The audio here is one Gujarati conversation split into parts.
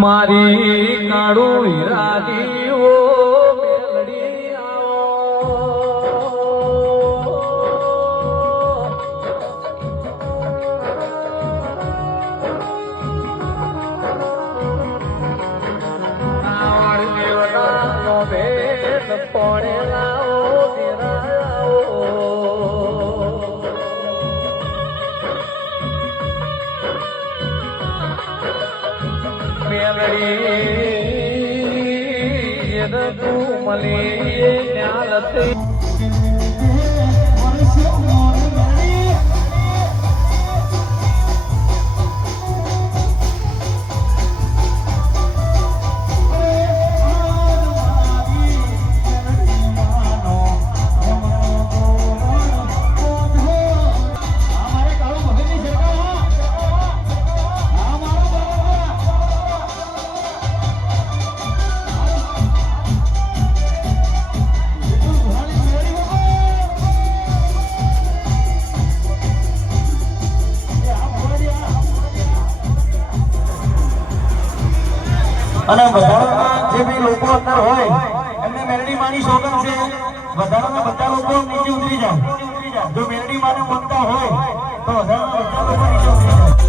મારી કાળું હીરાની ઓ મેલડી આવો આવડ દેવતાનો ભેદ પડેલાઓ દેરાઓ તું મળી ન્યાલતી અને વધારાના જે બી લોકો અંદર હોય એમને મેલડી માની સોગંદ છે વધારાના બધા લોકો નીચે ઉતરી જાય જો મેલડી માને માનતા હોય તો વધારાના બધા લોકો નીચે ઉતરી જાય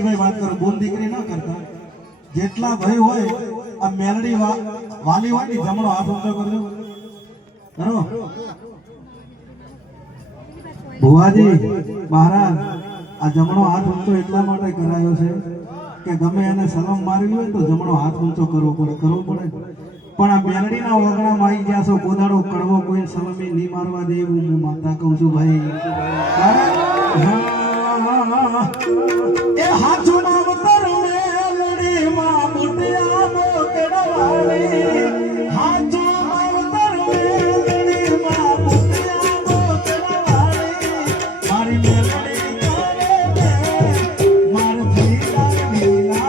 સિવાય વાત કરો, બોલ દીકરી ના કરતા. જેટલા ભાઈ હોય આ મેલડી વાલી હોય ને જમણો હાથ ઊંચો કરજો. કરો ભુવાજી મહારાજ, આ જમણો હાથ ઊંચો એટલા માટે કરાયો છે કે ગમે એને સલામ મારવી હોય તો જમણો હાથ ઊંચો કરવો પડે. પણ આ મેલડીના ઓગણામાં આવી ગયા છો, ગોદાડો કડવો કોઈ સલામી નહીં મારવા દે એવું હું માતા કહું છું ભાઈ. એ હાચું નામ તર મેલડી માં બુટિયા મોકડવાળી, હાચું નામ તર મેલડી માં બુટિયા મોકડવાળી, મારી મેલડી કરે માર જીલા લીલા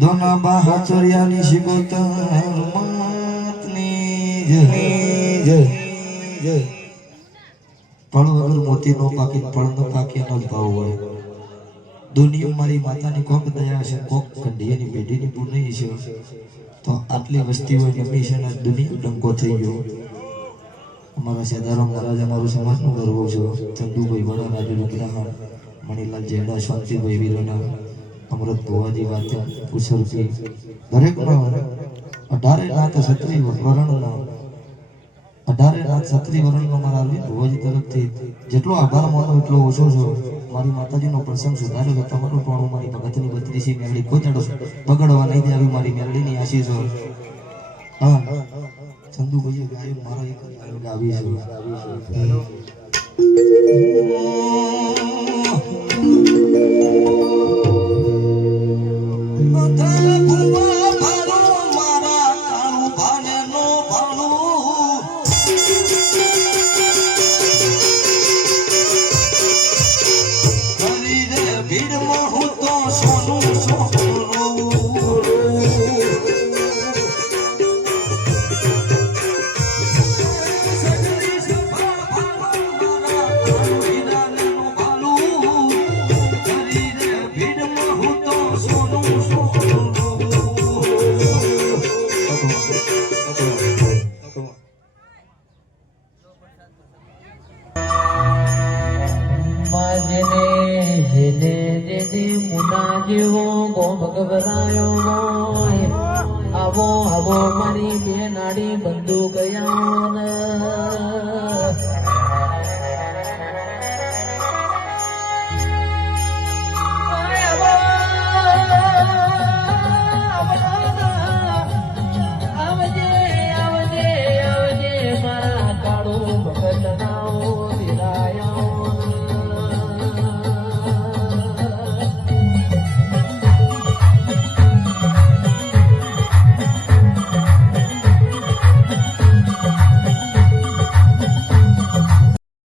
दोना बाहाचर्यानी शिकवता मातनी जय पण वगर मोती नो पाकी पण नो पाकी नो भाव હોય દુનિયા મારી માતાની કોક દયા છે, કોક કંઢિયાની પેઢીની પૂર્ણ છે. તો આટલી વસ્તી હોય હંમેશા દુનિયા ડંકો થઈ ગયો. અમારા સેદારામ મહારાજ અમારું સમાજનું ગર્વ છે. ચંદુભાઈ વડા રાજુ રૂકરામાં મણીલાલ જેડા શાંતિભાઈ વીરોના અમૃત ભુવાજી વાતે પુસરથી દરેકનો 18 નાથ સત્રી વરણના 18 નાથ સત્રી વરણનો મારા અરવિંદ ભુવાજી તરફથી જેટલો આભાર માનો એટલો ઓછો છે. મારી માતાજીનો પ્રસંગ સુધાર્યો કે તમારું ટોણું મારી ભગતની બત્રીસી મેળડી કોચાડો બગડવા નહીં દે આવી મારી મેળડીની આશીષ હોય. હા ચંદુભાઈએ ગાયું મારા એક ગાવી છે. આવો આવો મારી બે નાડી બંદૂક યાન